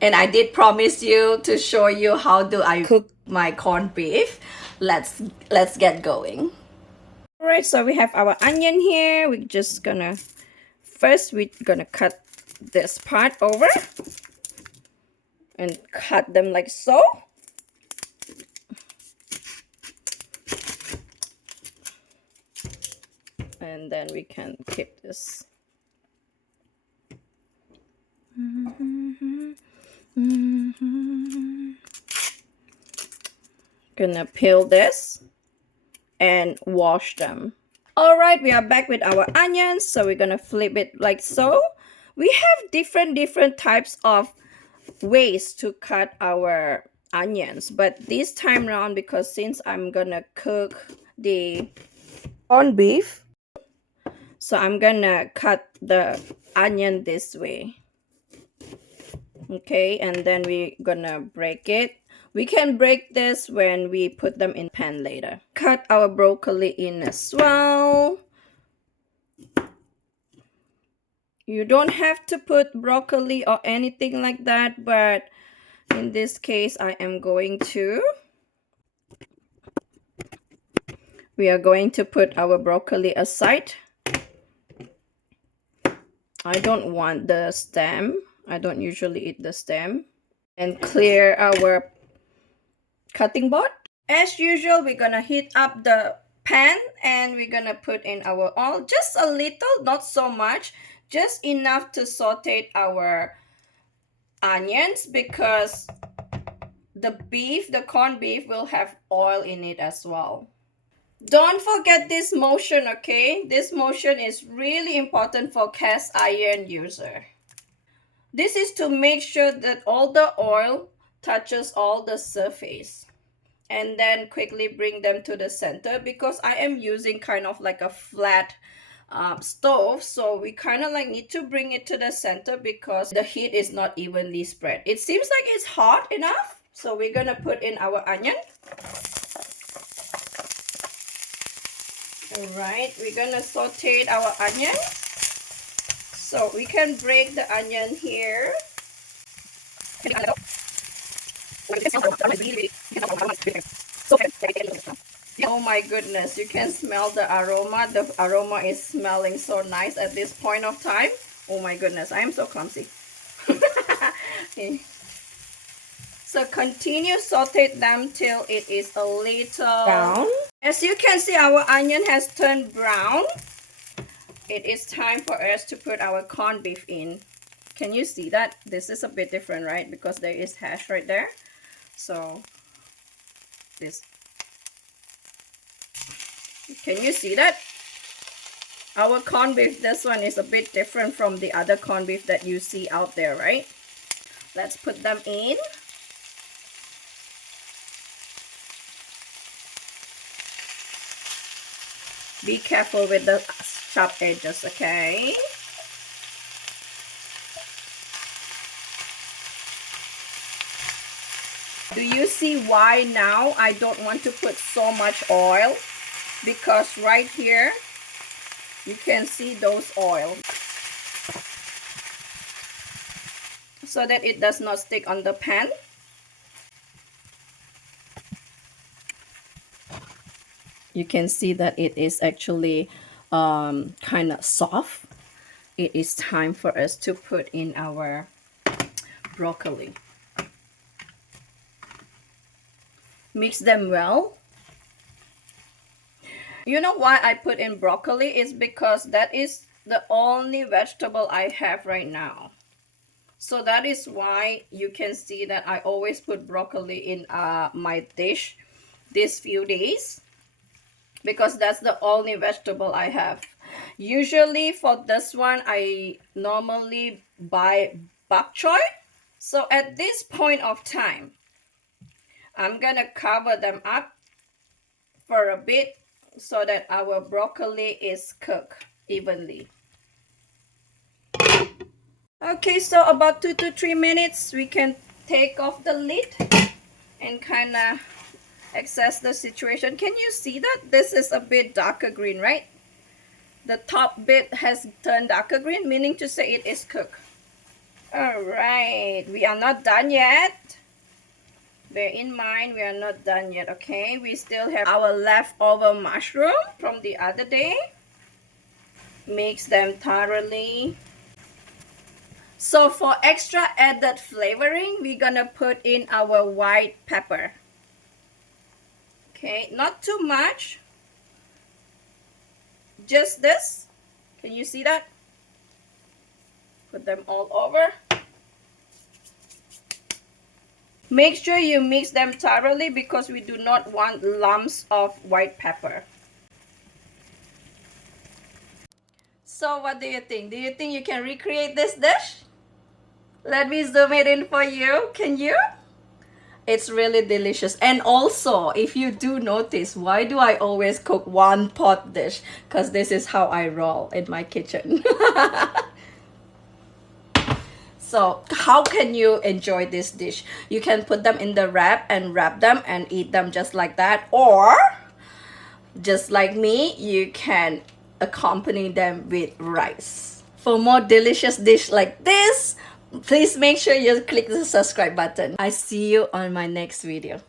And I did promise you to show you how do I cook my corned beef. Let's get going. All right, so we have our onion here. We're just gonna we're gonna cut this part over and cut them like so. And then we can keep this. Gonna peel this and wash them. All right, we are back with our onions, so we're gonna flip it like so. We have different types of ways to cut our onions, but this time around, because since I'm gonna cook the corned beef, so I'm gonna cut the onion this way. Okay, and then we're gonna break it. We can break this when we put them in pan later. Cut our broccoli in as well. You don't have to put broccoli or anything like that, but in this case I am going to. We are going to put our broccoli aside. I don't want the stem. I don't usually eat the stem. And clear our cutting board. As usual, we're gonna heat up the pan and we're gonna put in our oil. Just a little, not so much. Just enough to saute our onions because the corned beef will have oil in it as well. Don't forget this motion, okay? This motion is really important for cast iron user. This is to make sure that all the oil touches all the surface. And then quickly bring them to the center because I am using kind of like a flat stove. So we kind of like need to bring it to the center because the heat is not evenly spread. It seems like it's hot enough. So we're going to put in our onion. All right, we're gonna saute our onion. So we can break the onion here. Oh my goodness, you can smell the aroma. The aroma is smelling so nice at this point of time. Oh my goodness, I am so clumsy. Okay. So continue saute them till it is a little brown. As you can see, our onion has turned brown. It is time for us to put our corned beef in. Can you see that? This is a bit different, right? Because there is hash right there. So this. Can you see that? Our corned beef, this one is a bit different from the other corned beef that you see out there, right? Let's put them in. Be careful with the sharp edges, okay? Do you see why now I don't want to put so much oil? Because right here, you can see those oil. So that it does not stick on the pan. You can see that it is actually kind of soft. It is time for us to put in our broccoli. Mix them well. You know why I put in broccoli is because that is the only vegetable I have right now. So that is why you can see that I always put broccoli in my dish these few days. Because that's the only vegetable I have. Usually for this one, I normally buy bok choy. So at this point of time, I'm gonna cover them up for a bit so that our broccoli is cooked evenly. Okay, so about 2 to 3 minutes, we can take off the lid and kind of assess the situation. Can you see that this is a bit darker green, right? The top bit has turned darker green, meaning to say it is cooked. All right, we are not done yet. Bear in mind, we are not done yet, okay? We still have our leftover mushroom from the other day. Mix them thoroughly. So for extra added flavoring, we're gonna put in our white pepper. Okay, not too much. Just this. Can you see that? Put them all over. Make sure you mix them thoroughly because we do not want lumps of white pepper. So what do you think? Do you think you can recreate this dish? Let me zoom it in for you. Can you? It's really delicious. And also, if you do notice, why do I always cook one pot dish? Because this is how I roll in my kitchen. So how can you enjoy this dish? You can put them in the wrap and wrap them and eat them just like that. Or, just like me, you can accompany them with rice. For more delicious dish like this, please make sure you click the subscribe button. I see you on my next video.